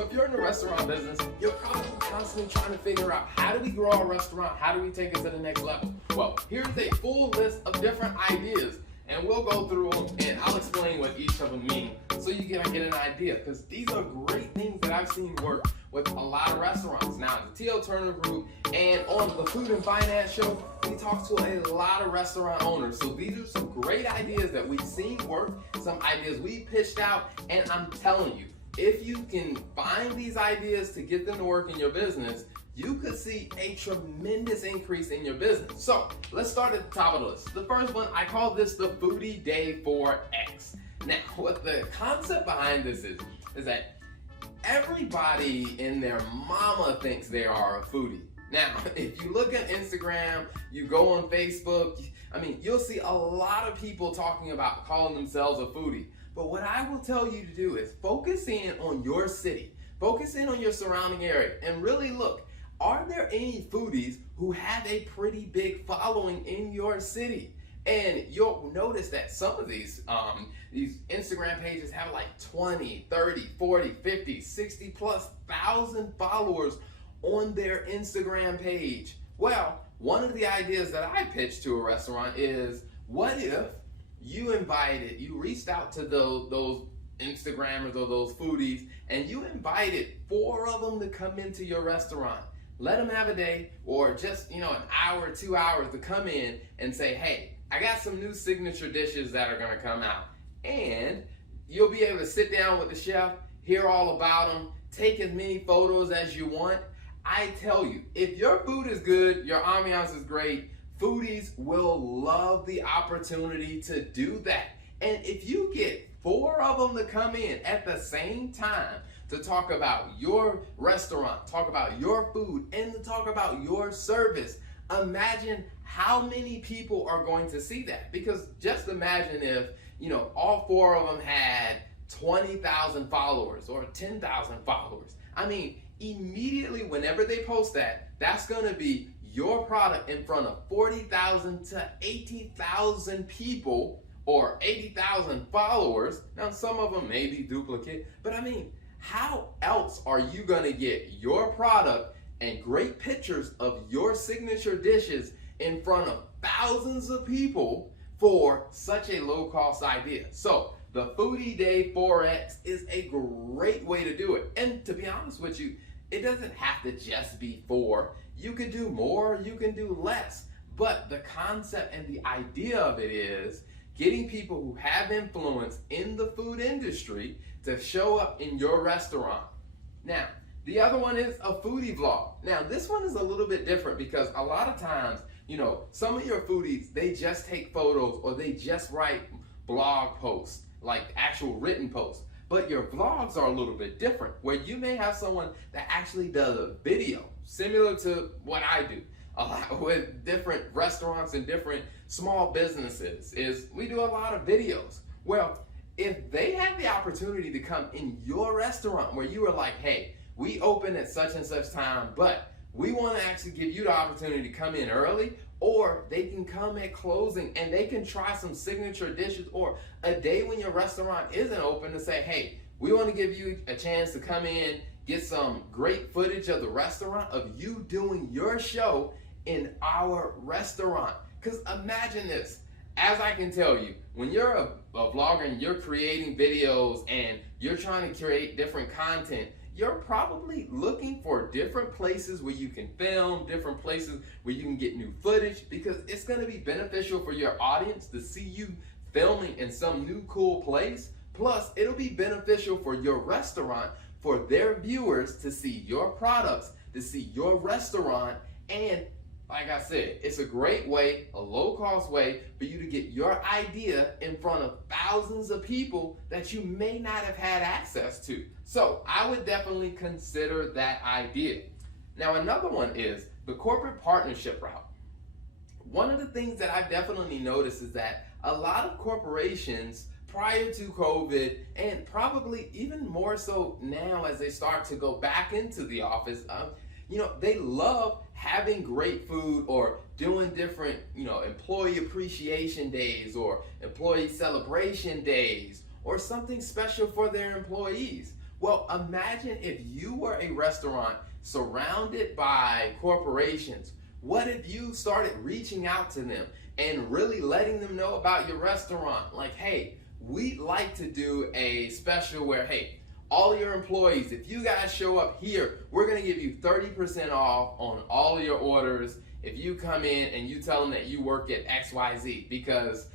So if you're in the restaurant business, you're probably constantly trying to figure out, how do we grow our restaurant? How do we take it to the next level? Well, here's a full list of different ideas, and we'll go through them and I'll explain what each of them mean so you can get an idea, because these are great things that I've seen work with a lot of restaurants. Now, the T.O. Turner Group and on the Food and Finance Show, we talk to a lot of restaurant owners. So these are some great ideas that we've seen work, some ideas we pitched out, and I'm telling you, if you can find these ideas to get them to work in your business, you could see a tremendous increase in your business. So let's start at the top of the list. The first one, I call this the Foodie Day 4X. Now, what the concept behind this is that everybody and their mama thinks they are a foodie. Now, if you look at Instagram, you go on Facebook, you'll see a lot of people talking about calling themselves a foodie. But what I will tell you to do is focus in on your city, focus in on your surrounding area, and really look, are there any foodies who have a pretty big following in your city? And you'll notice that some of these Instagram pages have like 20, 30, 40, 50, 60 plus thousand followers on their Instagram page. Well, one of the ideas that I pitched to a restaurant is, what if you reached out to those Instagrammers or those foodies, and you invited 4 of them to come into your restaurant. Let them have a day, or just an hour, 2 hours to come in and say, hey, I got some new signature dishes that are gonna come out. And you'll be able to sit down with the chef, hear all about them, take as many photos as you want. I tell you, if your food is good, your ambiance is great, foodies will love the opportunity to do that. And if you get 4 of them to come in at the same time to talk about your restaurant, talk about your food, and to talk about your service, imagine how many people are going to see that. Because just imagine if, all 4 of them had 20,000 followers or 10,000 followers. Immediately whenever they post that, that's gonna be your product in front of 40,000 to 80,000 people or 80,000 followers. Now, some of them may be duplicate, but how else are you gonna get your product and great pictures of your signature dishes in front of thousands of people for such a low cost idea? So the Foodie Day 4X is a great way to do it. And to be honest with you, it doesn't have to just be 4. You can do more, you can do less. But the concept and the idea of it is getting people who have influence in the food industry to show up in your restaurant. Now, the other one is a foodie vlog. Now, this one is a little bit different because a lot of times, some of your foodies, they just take photos or they just write blog posts, like actual written posts. But your vlogs are a little bit different, where you may have someone that actually does a video, similar to what I do a lot with different restaurants and different small businesses, is we do a lot of videos. Well, if they had the opportunity to come in your restaurant where you were like, hey, we open at such and such time, but we want to actually give you the opportunity to come in early, or they can come at closing and they can try some signature dishes, or a day when your restaurant isn't open to say, hey, we want to give you a chance to come in, get some great footage of the restaurant, of you doing your show in our restaurant. Because imagine this, as I can tell you, when you're a vlogger and you're creating videos and you're trying to create different content, you're probably looking for different places where you can film, different places where you can get new footage, because it's going to be beneficial for your audience to see you filming in some new cool place. Plus, it'll be beneficial for your restaurant, for their viewers to see your products, to see your restaurant. And like I said, it's a great way, a low cost way for you to get your idea in front of thousands of people that you may not have had access to. So I would definitely consider that idea. Now, another one is the corporate partnership route. One of the things that I've definitely noticed is that a lot of corporations prior to COVID, and probably even more so now as they start to go back into the office, they love having great food or doing different, employee appreciation days or employee celebration days or something special for their employees. Well, imagine if you were a restaurant surrounded by corporations. What if you started reaching out to them and really letting them know about your restaurant? Like, hey, we'd like to do a special where, hey, all your employees, if you guys show up here, we're gonna give you 30% off on all your orders if you come in and you tell them that you work at XYZ, because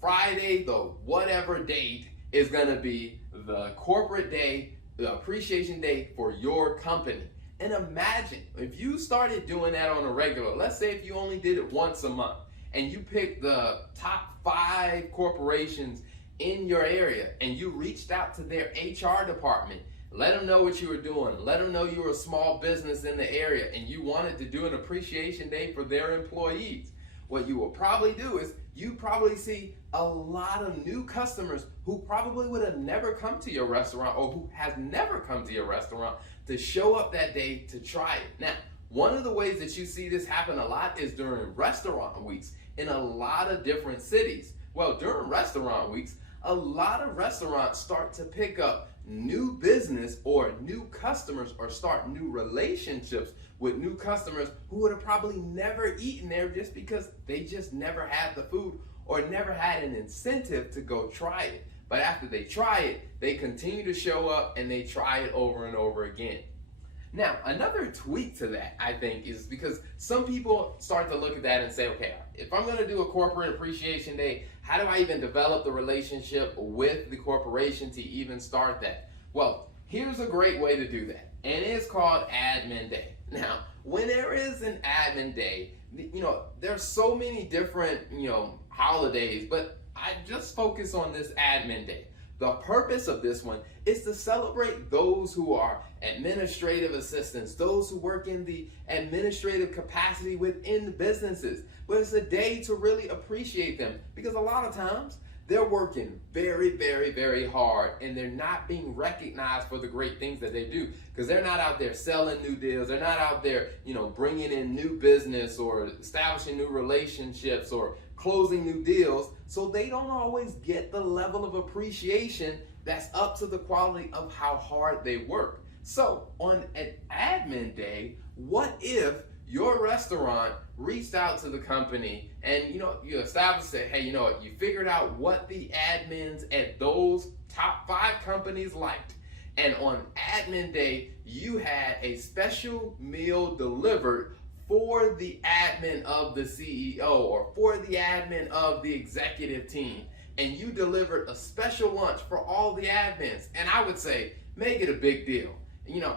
Friday, the whatever date, is gonna be the corporate day, the appreciation day for your company. And imagine if you started doing that on a regular, let's say if you only did it once a month, and you picked the top 5 corporations in your area and you reached out to their HR department, let them know what you were doing, let them know you were a small business in the area and you wanted to do an appreciation day for their employees. What you will probably do is you probably see a lot of new customers who probably would have never come to your restaurant, or who has never come to your restaurant, to show up that day to try it. Now, one of the ways that you see this happen a lot is during restaurant weeks in a lot of different cities. Well, during restaurant weeks, a lot of restaurants start to pick up new business or new customers, or start new relationships with new customers who would have probably never eaten there just because they just never had the food or never had an incentive to go try it. But after they try it, they continue to show up and they try it over and over again. Now, another tweak to that, I think, is because some people start to look at that and say, okay, if I'm gonna do a corporate appreciation day, how do I even develop the relationship with the corporation to even start that? Well, here's a great way to do that, and it's called Admin Day. Now, when there is an Admin Day, there's so many different, holidays, but I just focus on this Admin Day. The purpose of this one is to celebrate those who are administrative assistants, those who work in the administrative capacity within businesses. But it's a day to really appreciate them, because a lot of times they're working very, very, very hard and they're not being recognized for the great things that they do, because they're not out there selling new deals. They're not out there, bringing in new business or establishing new relationships or closing new deals. So they don't always get the level of appreciation that's up to the quality of how hard they work. So on an Admin Day, what if your restaurant reached out to the company and you established that, hey, you figured out what the admins at those top 5 companies liked, and on Admin Day you had a special meal delivered for the admin of the CEO or for the admin of the executive team, and you delivered a special lunch for all the admins. And I would say, make it a big deal.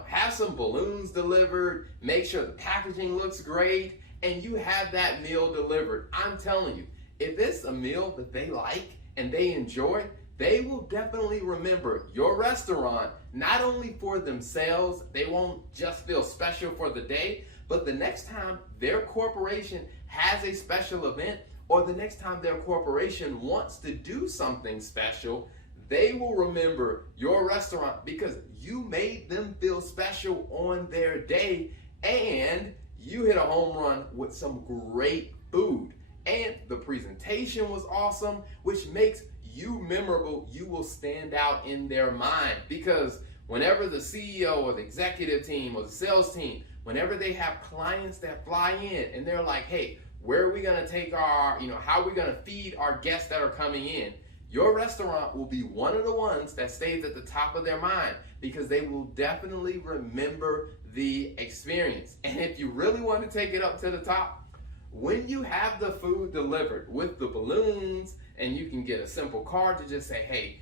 Have some balloons delivered, make sure the packaging looks great, and you have that meal delivered. I'm telling you, if it's a meal that they like and they enjoy, they will definitely remember your restaurant, not only for themselves. They won't just feel special for the day, but the next time their corporation has a special event, or the next time their corporation wants to do something special, they will remember your restaurant because you made them feel special on their day, and you hit a home run with some great food. And the presentation was awesome, which makes you memorable. You will stand out in their mind, because whenever the CEO or the executive team or the sales team, whenever they have clients that fly in and they're like, hey, where are we gonna take our, how are we gonna feed our guests that are coming in? Your restaurant will be one of the ones that stays at the top of their mind, because they will definitely remember the experience. And if you really want to take it up to the top, when you have the food delivered with the balloons, and you can get a simple card to just say, hey,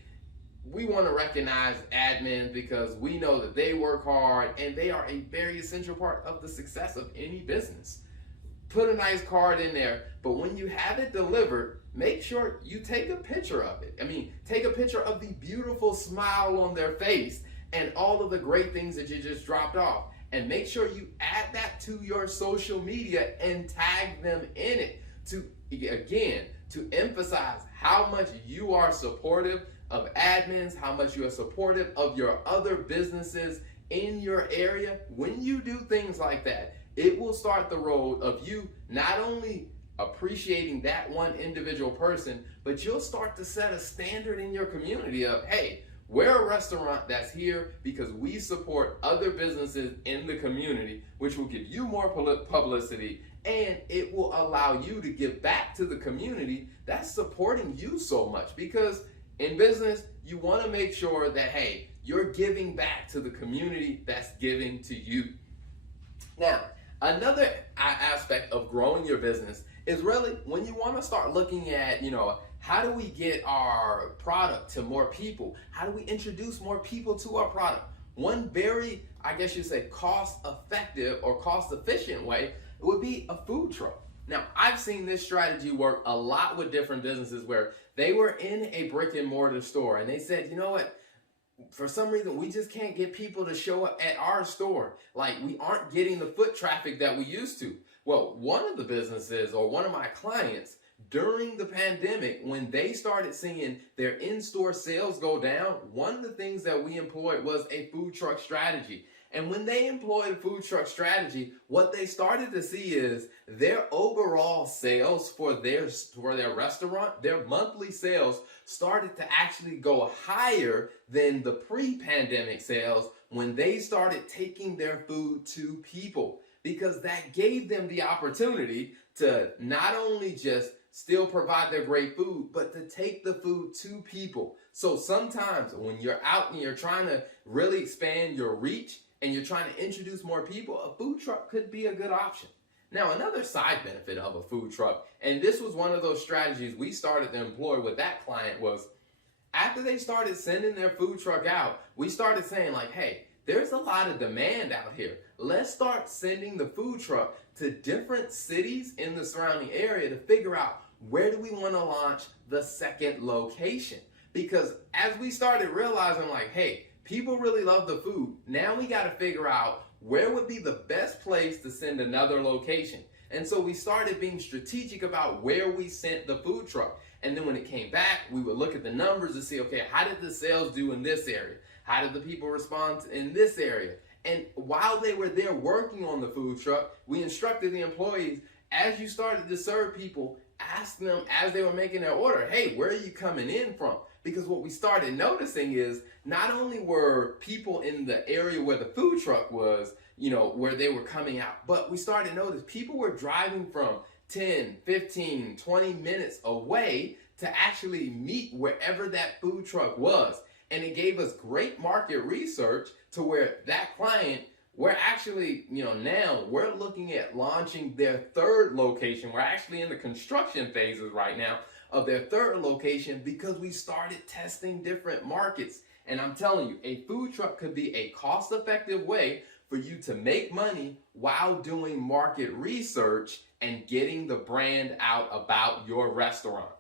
we want to recognize admins because we know that they work hard and they are a very essential part of the success of any business. Put a nice card in there, but when you have it delivered, make sure you take a picture of it. Take a picture of the beautiful smile on their face and all of the great things that you just dropped off. And make sure you add that to your social media and tag them in it to emphasize how much you are supportive of admins, how much you are supportive of your other businesses in your area. When you do things like that, it will start the road of you not only appreciating that one individual person, but you'll start to set a standard in your community of, hey, We're a restaurant that's here because we support other businesses in the community, which will give you more publicity, and it will allow you to give back to the community that's supporting you so much. Because in business, you want to make sure that, hey, you're giving back to the community that's giving to you. Now, another aspect of growing your business is really when you want to start looking at, how do we get our product to more people? How do we introduce more people to our product? One very, I guess you'd say, cost-effective or cost-efficient way would be a food truck. Now, I've seen this strategy work a lot with different businesses where they were in a brick and mortar store and they said, you know what? For some reason, we just can't get people to show up at our store. Like, we aren't getting the foot traffic that we used to. Well, one of the businesses or one of my clients during the pandemic, when they started seeing their in-store sales go down, one of the things that we employed was a food truck strategy. And when they employed a food truck strategy, what they started to see is their overall sales for their restaurant, their monthly sales started to actually go higher than the pre-pandemic sales when they started taking their food to people, because that gave them the opportunity to not only just still provide their great food, but to take the food to people. So sometimes when you're out and you're trying to really expand your reach and you're trying to introduce more people, a food truck could be a good option. Now, another side benefit of a food truck, and this was one of those strategies we started to employ with that client, was after they started sending their food truck out, we started saying like, hey, there's a lot of demand out here. Let's start sending the food truck to different cities in the surrounding area to figure out where do we want to launch the second location. Because as we started realizing like, hey, people really love the food, now we got to figure out where would be the best place to send another location. And so we started being strategic about where we sent the food truck. And then when it came back, we would look at the numbers to see, okay, how did the sales do in this area? How did the people respond in this area? And while they were there working on the food truck, we instructed the employees, as you started to serve people, ask them as they were making their order, hey, where are you coming in from? Because what we started noticing is not only were people in the area where the food truck was, where they were coming out, but we started to notice people were driving from 10, 15, 20 minutes away to actually meet wherever that food truck was. And it gave us great market research to where that client, we're actually, now we're looking at launching their third location. We're actually in the construction phases right now of their third location because we started testing different markets. And I'm telling you, a food truck could be a cost-effective way for you to make money while doing market research and getting the brand out about your restaurant.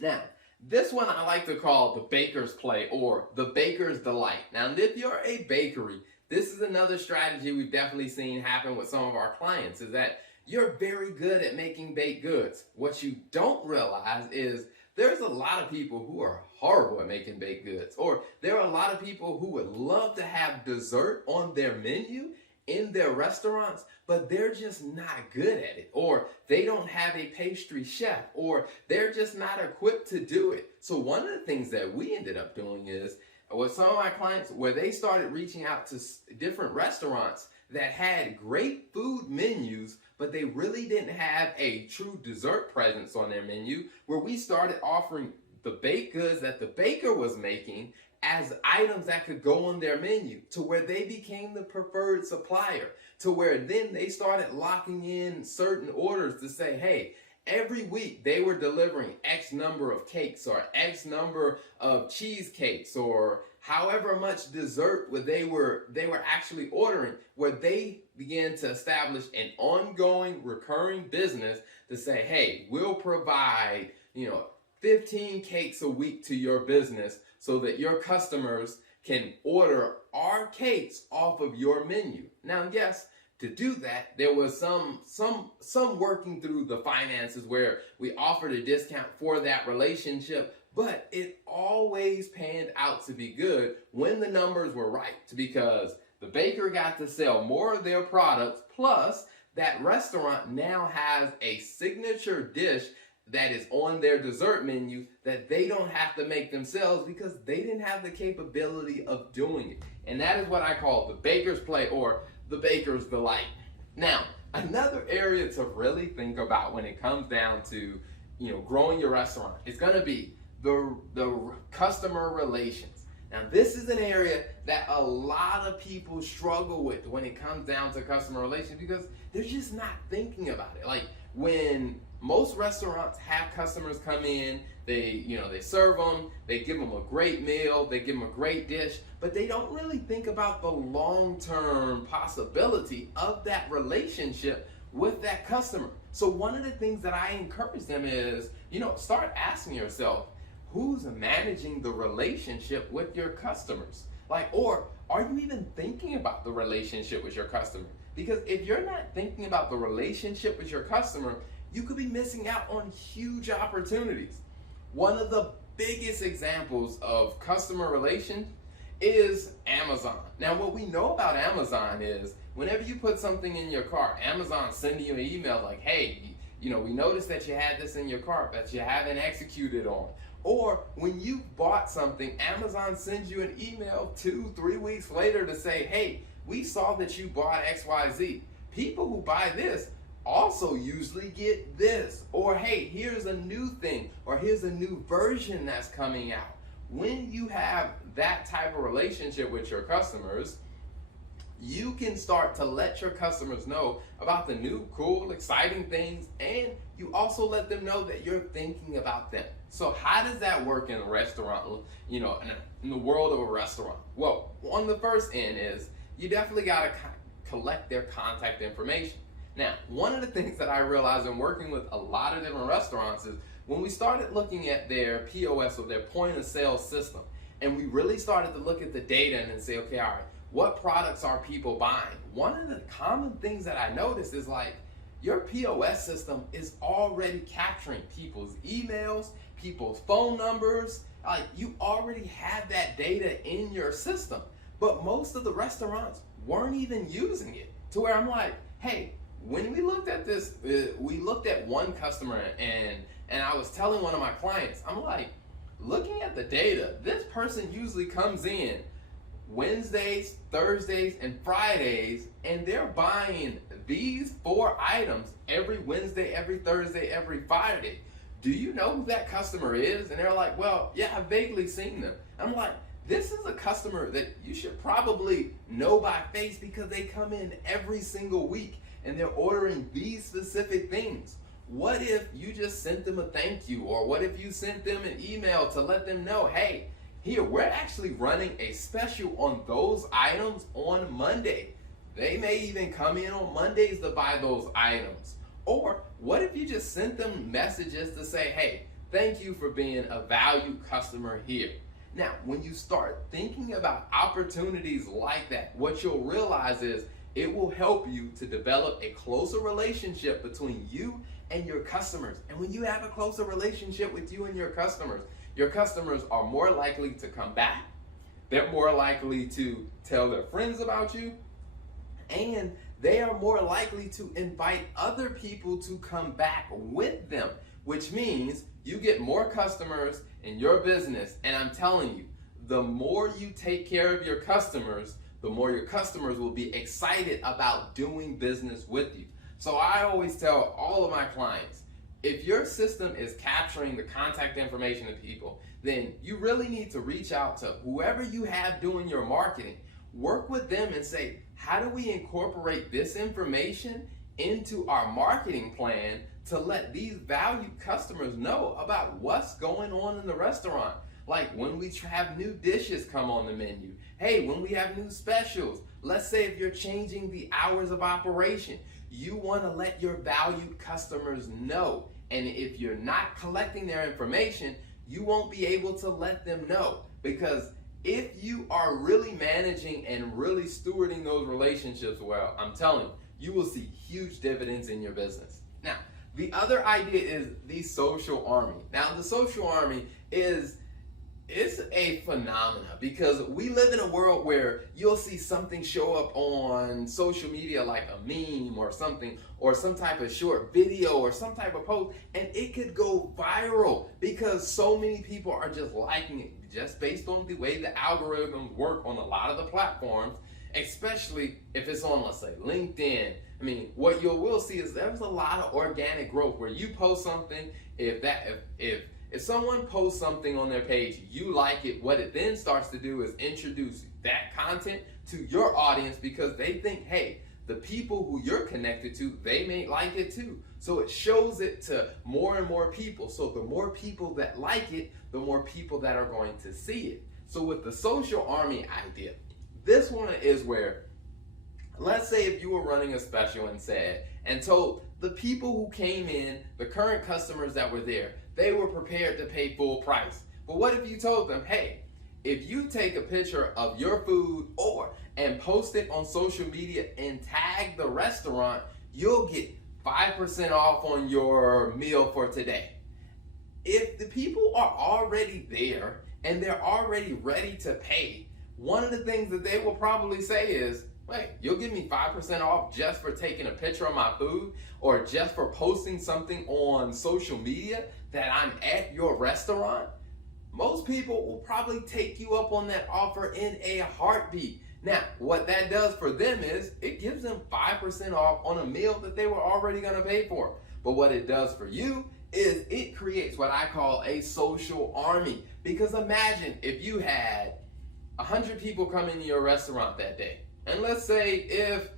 Now, this one I like to call the baker's play or the baker's delight. Now, if you're a bakery, this is another strategy we've definitely seen happen with some of our clients, is that you're very good at making baked goods. What you don't realize is there's a lot of people who are horrible at making baked goods, or there are a lot of people who would love to have dessert on their menu in their restaurants, but they're just not good at it, or they don't have a pastry chef, or they're just not equipped to do it. So one of the things that we ended up doing is with some of my clients, where they started reaching out to different restaurants that had great food menus, but they really didn't have a true dessert presence on their menu, where we started offering the baked goods that the baker was making as items that could go on their menu, to where they became the preferred supplier, to where then they started locking in certain orders to say, hey, every week they were delivering X number of cakes or X number of cheesecakes or however much dessert they were actually ordering, where they began to establish an ongoing recurring business to say, hey, we'll provide 15 cakes a week to your business so that your customers can order our cakes off of your menu. Now, yes, to do that, there was some working through the finances where we offered a discount for that relationship, but it always panned out to be good when the numbers were right, because the baker got to sell more of their products, plus that restaurant now has a signature dish that is on their dessert menu that they don't have to make themselves because they didn't have the capability of doing it. And that is what I call the baker's plate or the baker's delight. Now, another area to really think about when it comes down to, growing your restaurant, is going to be the customer relations. Now, this is an area that a lot of people struggle with when it comes down to customer relations because they're just not thinking about it. Like, when most restaurants have customers come in, they serve them, they give them a great meal, they give them a great dish, but they don't really think about the long-term possibility of that relationship with that customer. So one of the things that I encourage them is, start asking yourself, who's managing the relationship with your customers? Or are you even thinking about the relationship with your customer? Because if you're not thinking about the relationship with your customer, you could be missing out on huge opportunities. One of the biggest examples of customer relations is Amazon. Now, what we know about Amazon is whenever you put something in your cart, Amazon sending you an email like, hey, we noticed that you had this in your cart that you haven't executed on. Or when you bought something, Amazon sends you an email 2-3 weeks later to say, hey, we saw that you bought XYZ. People who buy this also usually get this. Or hey, here's a new thing, or here's a new version that's coming out. When you have that type of relationship with your customers, you can start to let your customers know about the new, cool, exciting things, and you also let them know that you're thinking about them. So how does that work in a restaurant, in the world of a restaurant? Well, on the first end is you definitely got to collect their contact information. Now, one of the things that I realized in working with a lot of different restaurants is when we started looking at their POS or their point of sale system, and we really started to look at the data and then say, okay, all right, what products are people buying? One of the common things that I noticed is your POS system is already capturing people's emails, people's phone numbers. You already have that data in your system, but most of the restaurants weren't even using it to where I'm like, hey, when we looked at this, we looked at one customer and I was telling one of my clients, I'm like, looking at the data, this person usually comes in Wednesdays, Thursdays, and Fridays, and they're buying these 4 items every Wednesday, every Thursday, every Friday. Do you know who that customer is? And they're like, well, yeah, I've vaguely seen them. I'm like, this is a customer that you should probably know by face because they come in every single week and they're ordering these specific things. What if you just sent them a thank you? Or what if you sent them an email to let them know, hey, here, we're actually running a special on those items on Monday. They may even come in on Mondays to buy those items. Or what if you just sent them messages to say, hey, thank you for being a valued customer here. Now, when you start thinking about opportunities like that, what you'll realize is it will help you to develop a closer relationship between you and your customers. And when you have a closer relationship with you and your customers are more likely to come back. They're more likely to tell their friends about you. And they are more likely to invite other people to come back with them, which means you get more customers in your business. And I'm telling you, the more you take care of your customers, the more your customers will be excited about doing business with you. So I always tell all of my clients, if your system is capturing the contact information of people, then you really need to reach out to whoever you have doing your marketing. Work with them and say, how do we incorporate this information into our marketing plan to let these valued customers know about what's going on in the restaurant? Like when we have new dishes come on the menu. Hey, when we have new specials. Let's say if you're changing the hours of operation, you want to let your valued customers know. And if you're not collecting their information, you won't be able to let them know. Because if you are really managing and really stewarding those relationships well, I'm telling you, you will see huge dividends in your business. Now, the other idea is the social army. Now, the social army is It's a phenomena because we live in a world where you'll see something show up on social media like a meme or something, or some type of short video or some type of post, and it could go viral because so many people are just liking it, just based on the way the algorithms work on a lot of the platforms, especially if it's on, let's say, LinkedIn. I mean, what you will see is there's a lot of organic growth where you post something, if someone posts something on their page, you like it, what it then starts to do is introduce that content to your audience because they think, hey, the people who you're connected to, they may like it too. So it shows it to more and more people. So the more people that like it, the more people that are going to see it. So with the social army idea, this one is where, let's say if you were running a special and told the people who came in, the current customers that were there, they were prepared to pay full price. But what if you told them, hey, if you take a picture of your food and post it on social media and tag the restaurant, you'll get 5% off on your meal for today. If the people are already there and they're already ready to pay, one of the things that they will probably say is, wait, you'll give me 5% off just for taking a picture of my food or just for posting something on social media that I'm at your restaurant? Most people will probably take you up on that offer in a heartbeat. Now, what that does for them is it gives them 5% off on a meal that they were already going to pay for. But what it does for you is it creates what I call a social army. Because imagine if you had 100 people come into your restaurant that day. And let's say if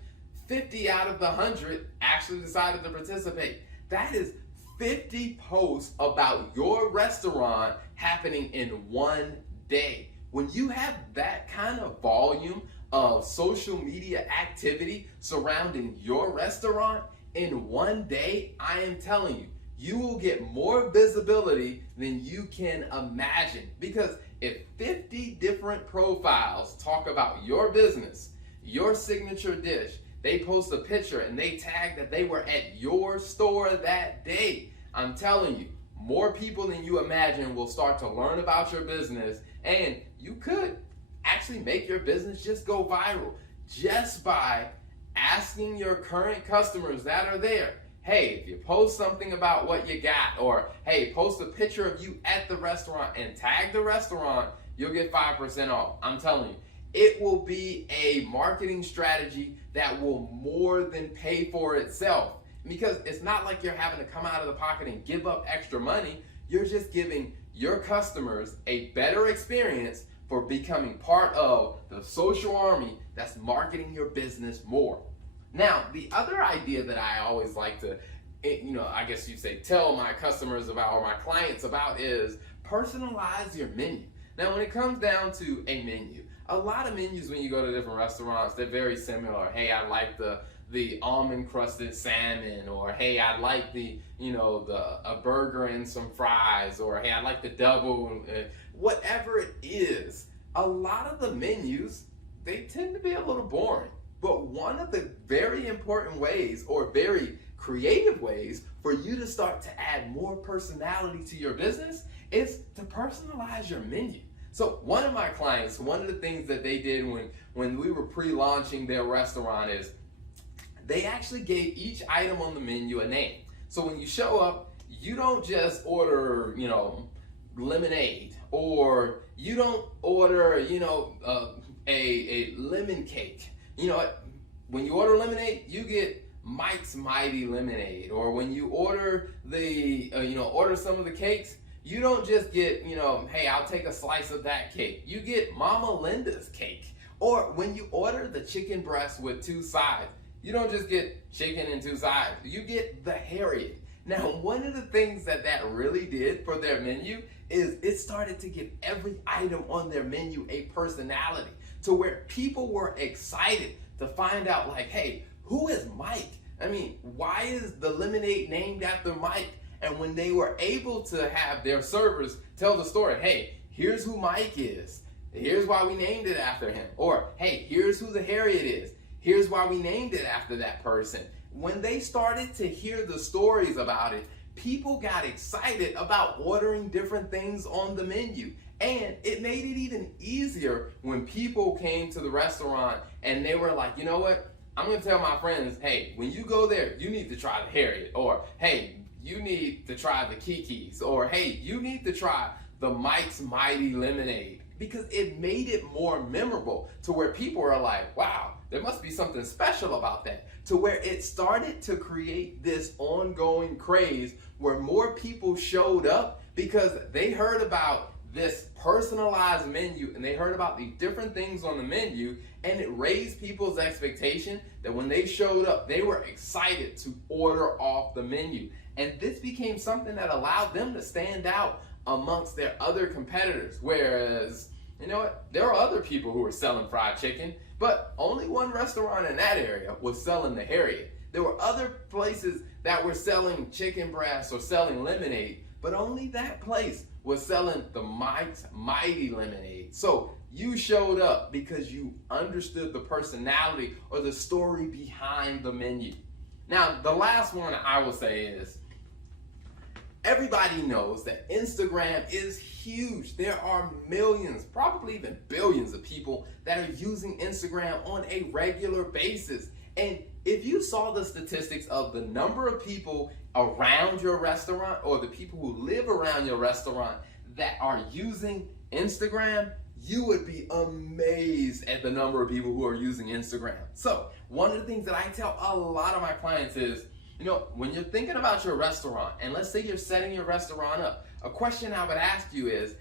50 out of the 100 actually decided to participate, that is 50 posts about your restaurant happening in one day. When you have that kind of volume of social media activity surrounding your restaurant in one day, I am telling you, you will get more visibility than you can imagine. Because if 50 different profiles talk about your business, your signature dish, they post a picture and they tag that they were at your store that day, I'm telling you, more people than you imagine will start to learn about your business, and you could actually make your business just go viral just by asking your current customers that are there, hey, if you post something about what you got, or hey, post a picture of you at the restaurant and tag the restaurant, you'll get 5% off. I'm telling you, it will be a marketing strategy that will more than pay for itself. Because it's not like you're having to come out of the pocket and give up extra money. You're just giving your customers a better experience for becoming part of the social army that's marketing your business more. Now, the other idea that I always like to, I guess you say, tell my customers about, or my clients about, is personalize your menu. Now, when it comes down to a menu, a lot of menus when you go to different restaurants, they're very similar. Hey, I like the almond crusted salmon, or hey, I'd like a burger and some fries, or hey, I'd like the double, whatever it is. A lot of the menus, they tend to be a little boring. But one of the very important ways, or very creative ways, for you to start to add more personality to your business is to personalize your menu. So one of my clients, one of the things that they did when we were pre-launching their restaurant is they actually gave each item on the menu a name. So when you show up, you don't just order, lemonade, or you don't order, a lemon cake. When you order lemonade, you get Mike's Mighty Lemonade. Or when you order order some of the cakes, you don't just get, hey, I'll take a slice of that cake. You get Mama Linda's cake. Or when you order the chicken breast with 2 sides, you don't just get chicken and 2 sides. You get the Harriet. Now, one of the things that really did for their menu is it started to give every item on their menu a personality, to where people were excited to find out, like, hey, who is Mike? I mean, why is the lemonade named after Mike? And when they were able to have their servers tell the story, hey, here's who Mike is. Here's why we named it after him. Or, hey, here's who the Harriet is. Here's why we named it after that person. When they started to hear the stories about it, people got excited about ordering different things on the menu. And it made it even easier when people came to the restaurant and they were like, you know what? I'm going to tell my friends, hey, when you go there, you need to try the Harriet. Or, hey, you need to try the Kiki's. Or, hey, you need to try the Mike's Mighty Lemonade. Because it made it more memorable to where people are like, wow, there must be something special about that. To where it started to create this ongoing craze where more people showed up because they heard about this personalized menu and they heard about the different things on the menu, and it raised people's expectation that when they showed up, they were excited to order off the menu. And this became something that allowed them to stand out amongst their other competitors. Whereas, you know what, there are other people who were selling fried chicken, but only one restaurant in that area was selling the Harriet. There were other places that were selling chicken breasts or selling lemonade, but only that place was selling the Mike's Mighty Lemonade. So you showed up because you understood the personality or the story behind the menu. Now, the last one I will say is, everybody knows that Instagram is huge. There are millions, probably even billions of people that are using Instagram on a regular basis. And if you saw the statistics of the number of people around your restaurant or the people who live around your restaurant that are using Instagram, you would be amazed at the number of people who are using Instagram. So one of the things that I tell a lot of my clients is, you know, when you're thinking about your restaurant, and let's say you're setting your restaurant up, a question I would ask you is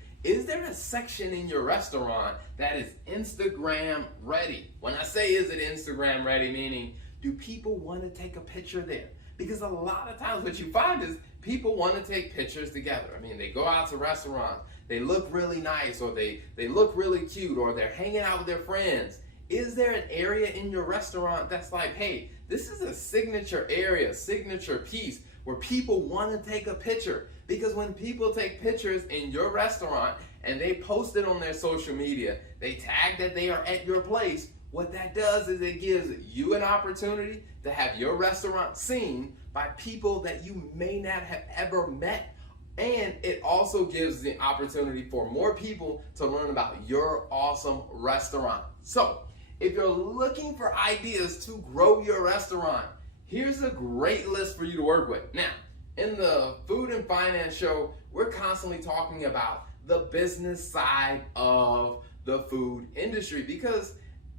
there a section in your restaurant that is Instagram ready? When I say is it Instagram ready, meaning do people want to take a picture there? Because a lot of times what you find is people want to take pictures together. I mean, they go out to restaurants, they look really nice, or they look really cute, or they're hanging out with their friends. Is there an area in your restaurant that's like, hey, this is a signature area, signature piece where people want to take a picture? Because when people take pictures in your restaurant and they post it on their social media, they tag that they are at your place, what that does is it gives you an opportunity to have your restaurant seen by people that you may not have ever met. And it also gives the opportunity for more people to learn about your awesome restaurant. So if you're looking for ideas to grow your restaurant, here's a great list for you to work with. Now, in the Food and Finance Show, we're constantly talking about the business side of the food industry, because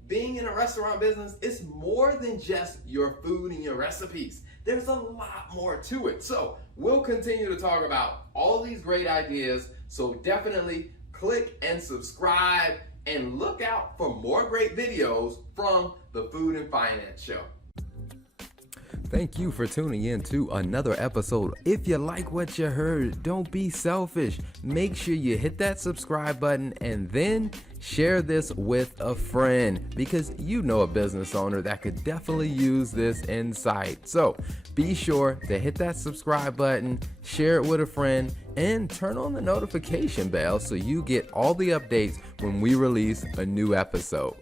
being in a restaurant business is more than just your food and your recipes. There's a lot more to it. So we'll continue to talk about all these great ideas. So definitely click and subscribe and look out for more great videos from the Food and Finance Show. Thank you for tuning in to another episode. If you like what you heard, don't be selfish. Make sure you hit that subscribe button and then share this with a friend, because you know a business owner that could definitely use this insight. So be sure to hit that subscribe button, share it with a friend, and turn on the notification bell so you get all the updates when we release a new episode.